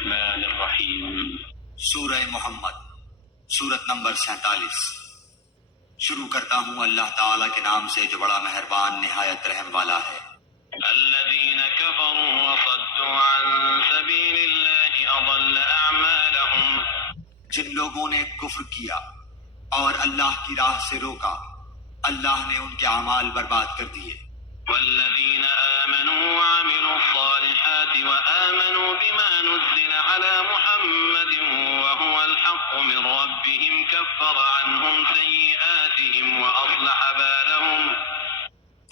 الرحمن الرحیم۔ سورہ محمد، سورت نمبر 47۔ شروع کرتا ہوں اللہ تعالیٰ کے نام سے جو بڑا مہربان نہایت رحم والا ہے۔ الذین کفروا وصدوا عن سبیل اللہ اضل اعمالهم، جن لوگوں نے کفر کیا اور اللہ کی راہ سے روکا، اللہ نے ان کے اعمال برباد کر دیے۔ والذین آمنوا وعملوا الصالحات وآمنوا بما نزل على محمد وهو الحق من ربهم كفر عنهم سیئاتهم وأصلح بالهم،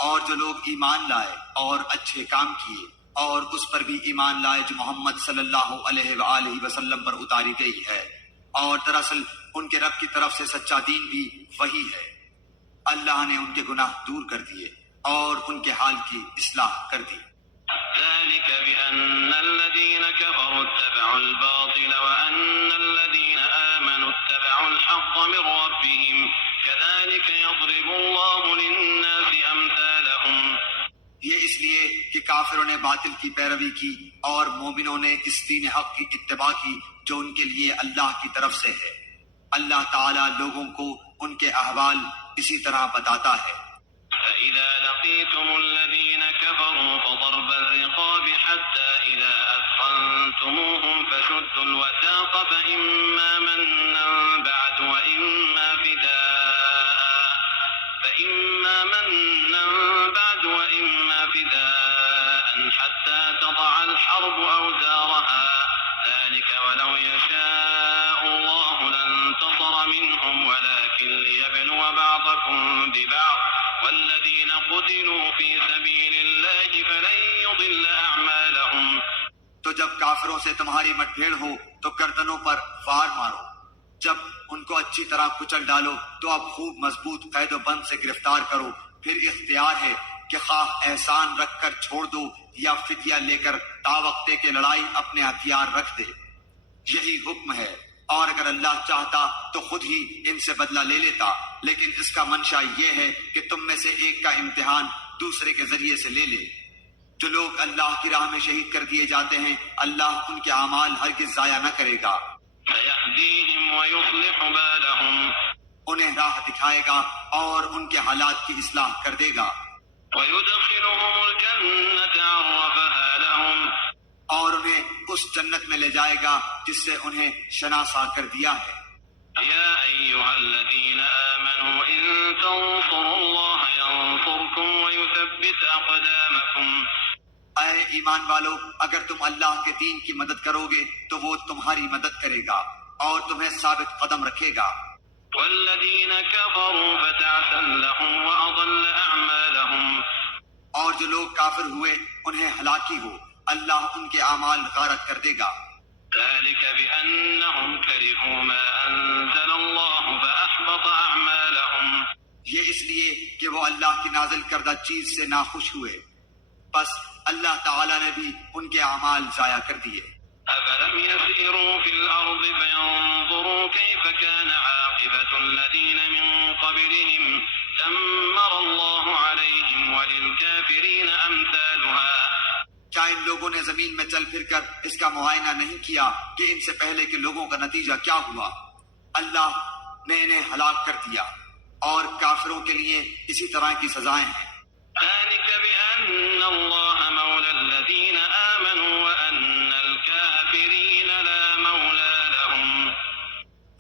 اور جو لوگ ایمان لائے اور اچھے کام کیے اور اس پر بھی ایمان لائے جو محمد صلی اللہ علیہ وآلہ وسلم پر اتاری گئی ہے، اور دراصل ان کے رب کی طرف سے سچا دین بھی وہی ہے، اللہ نے ان کے گناہ دور کر دیے اور ان کے حال کی اصلاح کر دی۔ ذلك بأن الذين كفروا اتبعوا الباطل وأن الذين آمنوا اتبعوا الحق من ربهم كذلك يضرب الله للناس أمثالهم، یہ اس لیے کہ کافروں نے باطل کی پیروی کی اور مومنوں نے اس دین حق کی اتباع کی جو ان کے لیے اللہ کی طرف سے ہے۔ اللہ تعالیٰ لوگوں کو ان کے احوال اسی طرح بتاتا ہے۔ فإذا لقيتم الذين كفروا فضرب الرقاب حتى إذا أثخنتموهم فشدوا الوثاق فإما منا بعد وإما فداء حتى تضع الحرب أوزارها، ذلك ولو يشاء الله لانتصر منهم ولكن ليبلو بعضكم ببعض والذين قتلوا في سبيل الله فلن يضل أعمالهم۔ تو جب کافروں سے تمہاری مٹ بھیڑ ہو تو گردنوں پر وار مارو، جب ان کو اچھی طرح کچل ڈالو تو اب خوب مضبوط قید و بند سے گرفتار کرو، پھر اختیار ہے کہ خواہ احسان رکھ کر چھوڑ دو یا فدیہ لے کر تاوقتے کے لڑائی اپنے ہتھیار رکھ دے، یہی حکم ہے۔ اور اگر اللہ چاہتا تو خود ہی ان سے بدلہ لے لیتا، لیکن اس کا منشا یہ ہے کہ تم میں سے ایک کا امتحان دوسرے کے ذریعے سے لے لے۔ جو لوگ اللہ کی راہ میں شہید کر دیے جاتے ہیں اللہ ان کے اعمال ہرگز ضائع نہ کرے گا، فيهديهم ويصلح بالهم، انہیں راہ دکھائے گا اور ان کے حالات کی اصلاح کر دے گا، ويدخلهم الجنة عرفها لهم، اور انہیں اس جنت میں لے جائے گا جس سے انہیں شناسا کر دیا ہے۔ يا أيها الذين آمنوا إن تنصروا الله ينصركم ويثبت أقدامكم، اے ایمان والو، اگر تم اللہ کے دین کی مدد کرو گے تو وہ تمہاری مدد کرے گا اور تمہیں ثابت قدم رکھے گا۔ والذين كفروا فتعسا لهم وأضل أعمالهم، اور جو لوگ کافر ہوئے انہیں ہلاکی ہو، اللہ ان کے اعمال غارت کر دے گا۔ ذلك بأنهم كرهوا ما أنزل الله فأحبط أعمالهم، یہ اس لیے کہ وہ اللہ کی نازل کردہ چیز سے ناخوش ہوئے، بس اللہ تعالیٰ نے بھی ان کے اعمال ضائع کر دیے۔ أفلم يسيروا في الأرض فينظروا كيف كان عاقبة الذين من قبلهم دمر الله عليهم وللكافرين أمثالها، کیا ان لوگوں نے زمین میں چل پھر کر اس کا معائنہ نہیں کیا کہ ان سے پہلے کے لوگوں کا نتیجہ کیا ہوا؟ اللہ نے انہیں ہلاک کر دیا اور کافروں کے لیے اسی طرح کی سزائیں ہیں۔ ذلك بأن الله مولى الذين آمنوا وأن الكافرين لا مولى لهم،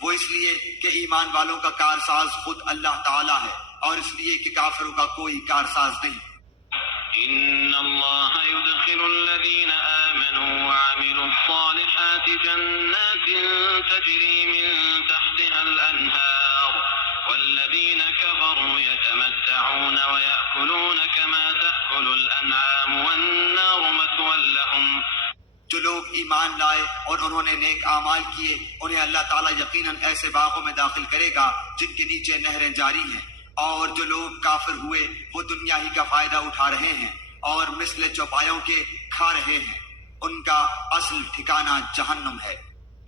وہ اس لیے کہ ایمان والوں کا کارساز خود اللہ تعالیٰ ہے اور اس لیے کہ کافروں کا کوئی کارساز نہیں۔ إن الله يدخل الذين آمنوا وعملوا الصالحات جنات تجري من تحتها الأنهار والذين كفروا يتمتعون ويأكلون كما تأكل الأنعام والنار مثوى لهم، جو لوگ ایمان لائے اور انہوں نے نیک اعمال کیے انہیں اللہ تعالیٰ یقیناً ایسے باغوں میں داخل کرے گا جن کے نیچے نہریں جاری ہیں، اور جو لوگ کافر ہوئے وہ دنیا ہی کا فائدہ اٹھا رہے ہیں اور مثل چوپایوں کے کھا رہے ہیں، ان کا اصل ٹھکانہ جہنم ہے۔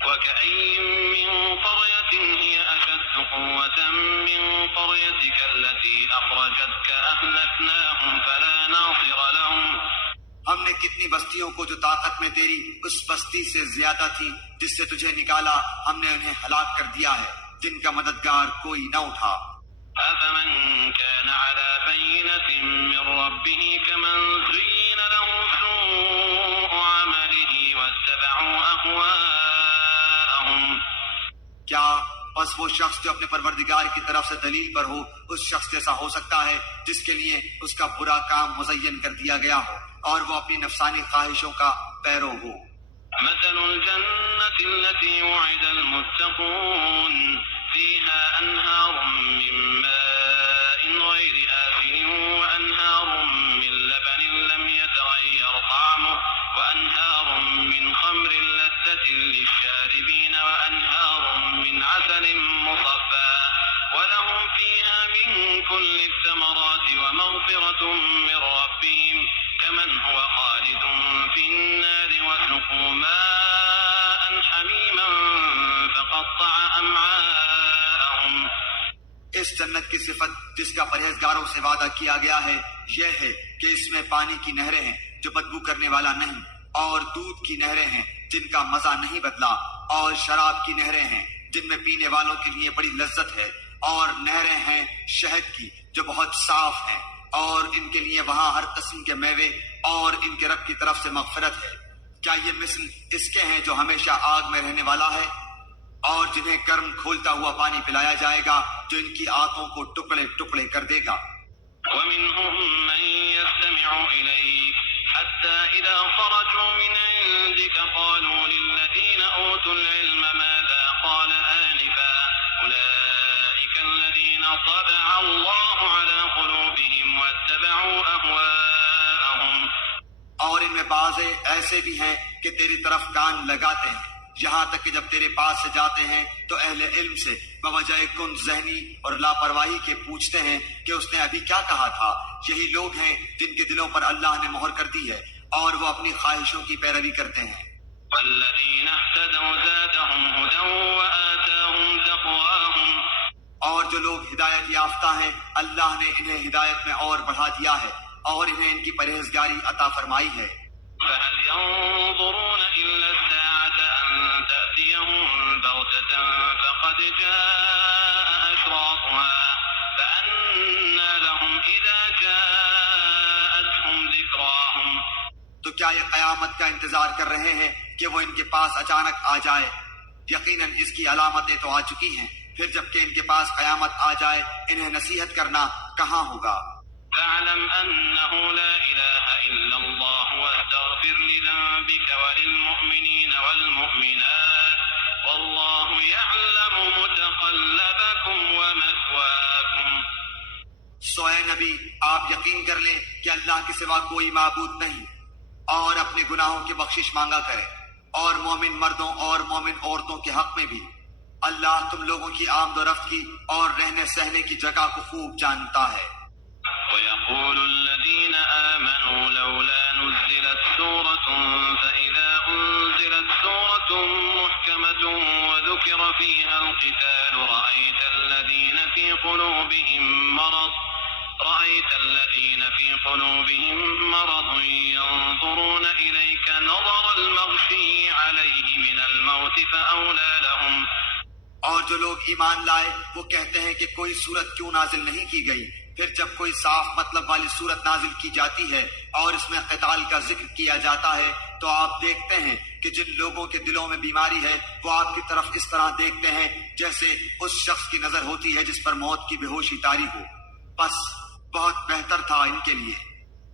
وكأين من قرية هي أشد قوة من قريتك التي أخرجتك أهلكناهم فلا ناصر لهم، ہم نے کتنی بستیوں کو جو طاقت میں تیری اس بستی سے زیادہ تھی جس سے تجھے نکالا ہم نے انہیں ہلاک کر دیا ہے، جن کا مددگار کوئی نہ اٹھا۔ أفمن كان على بينة من ربه كمن زين له سوء عمله واتبعوا أهواءهم کیا بس وہ شخص جو اپنے پروردگار کی طرف سے دلیل پر ہو اس شخص جیسا ہو سکتا ہے جس کے لیے اس کا برا کام مزین کر دیا گیا ہو اور وہ اپنی نفسانی خواہشوں کا پیرو ہو؟ مثل الجنة التي وعد المتقون فيها أنهار من ماء غير آسن وأنهار من لبن لم يتغير طعمه وأنهار من خمر لذة للشاربين وأنهار من عسل مصفى ولهم فيها من كل الثمرات ومغفرة من ربهم كمن هو خالد في النار وسقوا ماء حميما فقطع أمعاءهم۔ اس جنت کی صفت جس کا پرہیزگاروں سے وعدہ کیا گیا ہے یہ ہے کہ اس میں پانی کی نہریں ہیں جو بدبو کرنے والا نہیں، اور دودھ کی نہریں ہیں جن کا مزہ نہیں بدلا، اور شراب کی نہریں ہیں جن میں پینے والوں کے لیے بڑی لذت ہے، اور نہریں ہیں شہد کی جو بہت صاف ہیں، اور ان کے لیے وہاں ہر قسم کے میوے اور ان کے رب کی طرف سے مغفرت ہے۔ کیا یہ مثل اس کے ہیں جو ہمیشہ آگ میں رہنے والا ہے، اور جنہیں گرم کھولتا ہوا پانی پلایا جائے گا جو ان کی آنتوں کو ٹکڑے ٹکڑے کر دے گا۔ ومنهم من يستمع إليك حتى إذا خرجوا من عندك قالوا للذين أوتوا العلم ماذا قال آنفا أولئك الذين طبع الله على قلوبهم واتبعوا أهواءهم۔ اور ان میں بعض ایسے بھی ہیں کہ تیری طرف کان لگاتے ہیں، یہاں تک کہ جب تیرے پاس سے جاتے ہیں تو اہل علم سے بوجہ کن ذہنی اور لاپرواہی کے پوچھتے ہیں کہ اس نے ابھی کیا کہا تھا۔ یہی لوگ ہیں جن کے دلوں پر اللہ نے مہر کر دی ہے اور وہ اپنی خواہشوں کی پیروی کرتے ہیں۔ والذين اهتدوا زادهم هدى وآتاهم تقواهم۔ اور جو لوگ ہدایت یافتہ ہیں اللہ نے انہیں ہدایت میں اور بڑھا دیا ہے اور انہیں ان کی پرہیزگاری عطا فرمائی ہے۔ فهل ينظرون إلا الساعة أن تأتيهم بغتة فقد جاء أشراطها فأنى لهم إذا جاءتهم ذكراهم۔ تو کیا یہ قیامت کا انتظار کر رہے ہیں کہ وہ ان کے پاس اچانک آ جائے؟ یقیناً اس کی علامتیں تو آ چکی ہیں، پھر جب کہ ان کے پاس قیامت آ جائے انہیں نصیحت کرنا کہاں ہوگا۔ فاعلم أنه لا إله إلا الله واستغفر لذنبك وللمؤمنين والمؤمنات والله يعلم متقلبكم ومثواكم۔ سو اے نبی آپ یقین کر لیں کہ اللہ کے سوا کوئی معبود نہیں، اور اپنے گناہوں کی بخشش مانگا کریں، اور مومن مردوں اور مومن عورتوں کے حق میں بھی۔ اللہ تم لوگوں کی آمد و رفت کی اور رہنے سہنے کی جگہ کو خوب جانتا ہے۔ ويقول الذين آمنوا لولا نزلت سورة فإذا أنزلت سورة محكمة وذكر فيها القتال رأيت الذين في قلوبهم مرض ينظرون إليك نظر المغشي عليه من الموت فأولى لهم۔ اور جو لوگ ایمان لائے وہ کہتے ہیں کہ کوئی صورت کیوں نازل نہیں کی گئی، پھر جب کوئی صاف مطلب والی صورت نازل کی جاتی ہے اور اس میں قتال کا ذکر کیا جاتا ہے تو آپ دیکھتے ہیں کہ جن لوگوں کے دلوں میں بیماری ہے وہ آپ کی طرف اس طرح دیکھتے ہیں جیسے اس شخص کی نظر ہوتی ہے جس پر موت کی بے ہوشی طاری ہو۔ بس بہت بہتر تھا ان کے لیے۔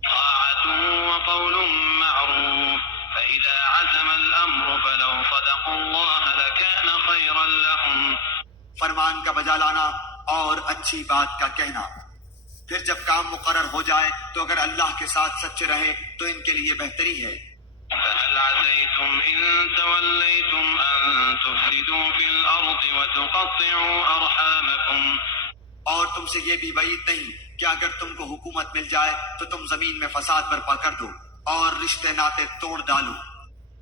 طاعة وقول معروف فإذا عزم الأمر فلو صدقوا الله لكان خيرا لهم۔ فرمان کا بجا لانا اور اچھی بات کا کہنا، پھر جب کام مقرر ہو جائے تو اگر اللہ کے ساتھ سچے رہے تو ان کے لیے بہتری ہے۔ فهل عسيتم إن توليتم أن تفسدوا في الأرض وتقطعوا أرحامكم۔ اور تم سے یہ بھی بعید نہیں کہ اگر تم کو حکومت مل جائے تو تم زمین میں فساد برپا کر دو اور رشتے ناطے توڑ ڈالو۔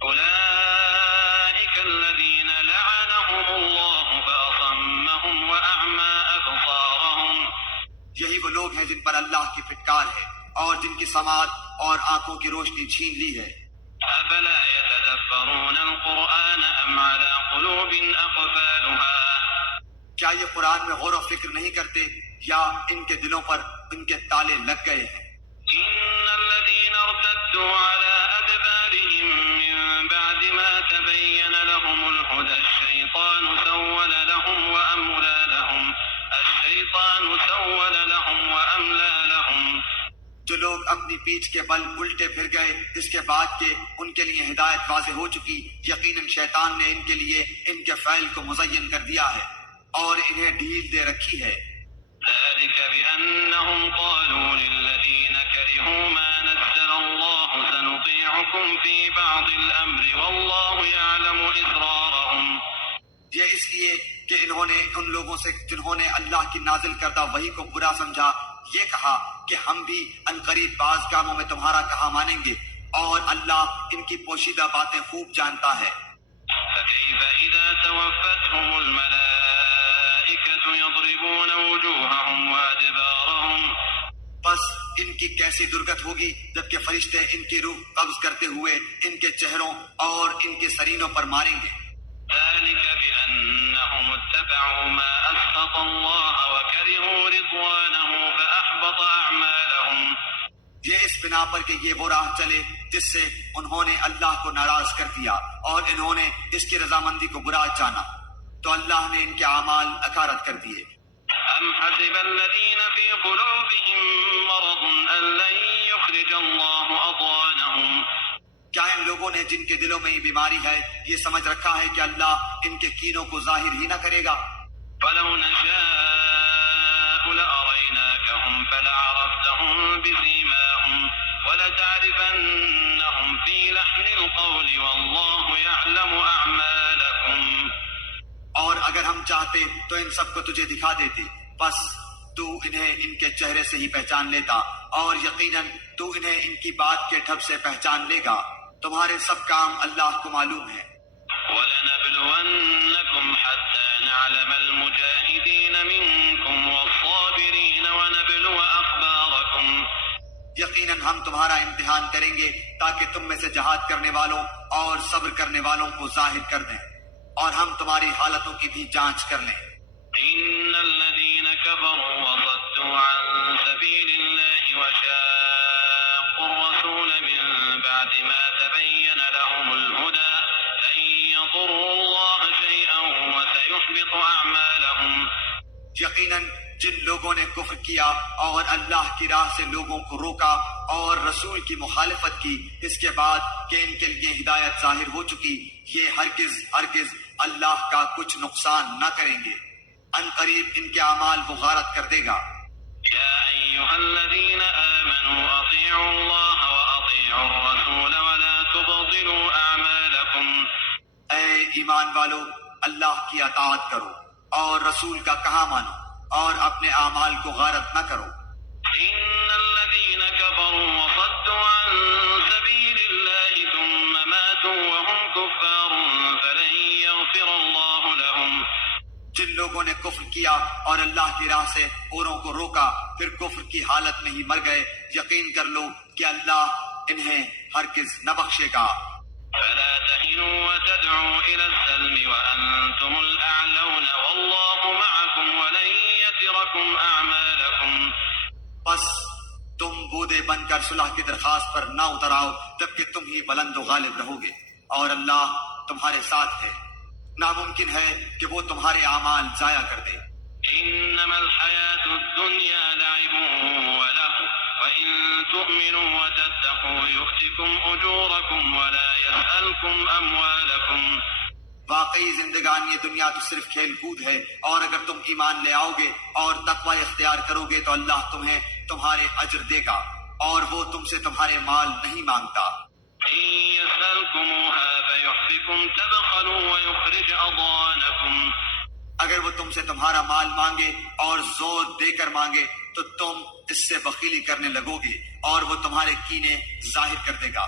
أولئك الذين لعنهم الله فأصمهم وأعمى أبصارهم۔ یہی وہ لوگ ہیں جن پر اللہ کی پھٹکار ہے اور جن کی سماعت اور آنکھوں کی روشنی چھین لی ہے۔ أفلا يتدبرون القرآن أم على قلوب أقفالها کیا یہ قرآن میں غور و فکر نہیں کرتے یا ان کے دلوں پر ان کے تالے لگ گئے ہیں؟ إن الذين ارتدوا على أدبارهم من بعد ما تبين لهم الهدى الشيطان سول لهم وأملى لهم جو لوگ اپنی پیٹھ کے بل الٹے پھر گئے اس کے بعد کہ ان کے لیے ہدایت واضح ہو چکی، یقیناً شیطان نے ان کے لیے ان کے فعل کو مزین کر دیا ہے اور انہیں ڈھیل دے رکھی ہے۔ ذلك بأنهم قالوا للذين كرهوا ما نزل الله سنطيعكم في بعض الأمر والله يعلم إسرارهم، یہ اس لیے کہ انہوں نے ان لوگوں سے جنہوں نے اللہ کی نازل کردہ وحی کو برا سمجھا یہ کہا کہ ہم بھی عنقریب بعض کاموں میں تمہارا کہا مانیں گے، اور اللہ ان کی پوشیدہ باتیں خوب جانتا ہے۔ فكيف إذا توفتهم الملائكة يضربون وجوههم وأدبارهم، بس ان کی کیسی درگت ہوگی جبکہ فرشتے ان کی روح قبض کرتے ہوئے ان کے چہروں اور ان کے سرینوں پر ماریں گے۔ ذلك بأنهم اتبعوا ما أسخط الله وكرهوا رضوانه فأحبط أعمالهم، یہ اس بنا پر کہ یہ وہ راہ چلے جس سے انہوں نے اللہ کو ناراض کر دیا اور انہوں نے اس کی رضامندی کو برا جانا تو اللہ نے ان کے اعمال اکارت کر دیے۔ أم حسب الذين في قلوبهم مرض أن لن يخرج الله أضغانهم، کیا ان لوگوں نے جن کے دلوں میں یہ بیماری ہے یہ سمجھ رکھا ہے کہ اللہ ان کے کینوں کو ظاہر ہی نہ کرے گا؟ ولو نشاء لأريناكهم فلعرفتهم بسيماهم ولتعرفنهم في لحن القول والله يعلم أعمالكم، اور اگر ہم چاہتے تو ان سب کو تجھے دکھا دیتے، بس تو انہیں ان کے چہرے سے ہی پہچان لیتا اور یقیناً تو انہیں ان کی بات کے ڈھب سے پہچان لے گا، تمہارے سب کام اللہ کو معلوم ہے۔ وَلَنَبْلُوَنَّكُمْ حَتَّى نَعْلَمَ الْمُجَاهِدِينَ مِنكُمْ وَالصَّابِرِينَ وَنَبْلُوَ أَخْبَارَكُمْ، یقیناً ہم تمہارا امتحان کریں گے تاکہ تم میں سے جہاد کرنے والوں اور صبر کرنے والوں کو ظاہر کر دیں اور ہم تمہاری حالتوں کی بھی جانچ کر لیں۔ إِنَّ الَّذِينَ كَفَرُوا وَصَدُّوا عَن سَبِيلِ اللَّهِ وَشَاقُّوا الرَّسُولَ مِن بَعْدِ مَا تَبَيَّنَ لَهُمُ الْهُدَى لَن يَضُرُّوا اللَّهَ شَيْئًا وَسَيُحْبِطُ أَعْمَالَهُمْ، یقیناً جن لوگوں نے کفر کیا اور اللہ کی راہ سے لوگوں کو روکا اور رسول کی مخالفت کی اس کے بعد کہ ان کے لیے ہدایت ظاہر ہو چکی، یہ ہرگز اللہ کا کچھ نقصان نہ کریں گے، ان قریب ان کے اعمال وہ غارت کر دے گا۔ يا أيها الذين آمنوا أطيعوا الله وأطيعوا الرسول ولا تبطلوا أعمالكم، اے ایمان والو اللہ کی اطاعت کرو اور رسول کا کہا مانو اور اپنے اعمال کو غارت نہ کرو۔ إن الذين كفروا وصدوا عن سبيل الله ثم ماتوا وهم كفار فلن يغفر الله لهم، جن لوگوں نے کفر کیا اور اللہ کی راہ سے اوروں کو روکا پھر کفر کی حالت میں ہی مر گئے، یقین کر لو کہ اللہ انہیں ہرگز نہ بخشے گا۔ فلا تهنوا وتدعوا إلى السلم وأنتم الأعلون والله معكم ولن يتركم أعمالكم، بس تم بودے بن کر صلح کی درخواست پر نہ اتر آؤ جبکہ تم ہی بلند و غالب رہو گے اور اللہ تمہارے ساتھ ہے، ناممکن ہے کہ وہ تمہارے اعمال ضائع کر دے۔ إنما الحياة الدنيا لعب ولهو وإن تؤمنوا وتتقوا يؤتكم أجوركم ولا يسألكم أموالكم، واقعی زندگانی دنیا تو صرف کھیل کود ہے، اور اگر تم ایمان لے آؤ گے اور تقوی اختیار کرو گے تو اللہ تمہیں تمہارے اجر دے گا اور وہ تم سے تمہارے مال نہیں مانگتا۔ إن يسألكموها فيحفكم تبخلوا ويخرج أضغانكم، اگر وہ تم سے تمہارا مال مانگے اور زور دے کر مانگے تو تم اس سے بخیلی کرنے لگو گے اور وہ تمہارے کینے ظاہر کر دے گا۔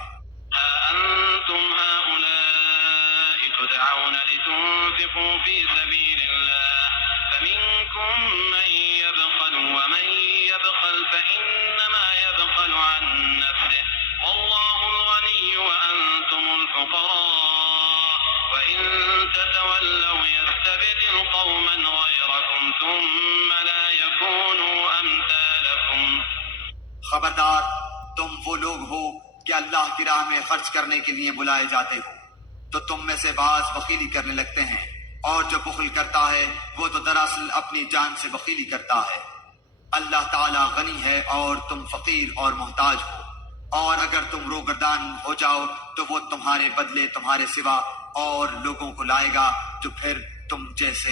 ها أنتم هؤلاء تدعون لتنفقوا في سبيل الله فمنكم من يبخل ومن يبخل فإنما يبخل عن نفسه تتولوا يستبدل قوما غيركم ثم لا يكونوا أمثالكم. خبردار، تم وہ لوگ ہو کہ اللہ کی راہ میں خرچ کرنے کے لیے بلائے جاتے ہو تو تم میں سے بعض بخیلی کرنے لگتے ہیں، اور جو بخل کرتا ہے وہ تو دراصل اپنی جان سے بخیلی کرتا ہے۔ اللہ تعالی غنی ہے اور تم فقیر اور محتاج ہو، اور اگر تم روگردان ہو جاؤ تو وہ تمہارے بدلے تمہارے سوا اور لوگوں کو لائے گا جو پھر تم جیسے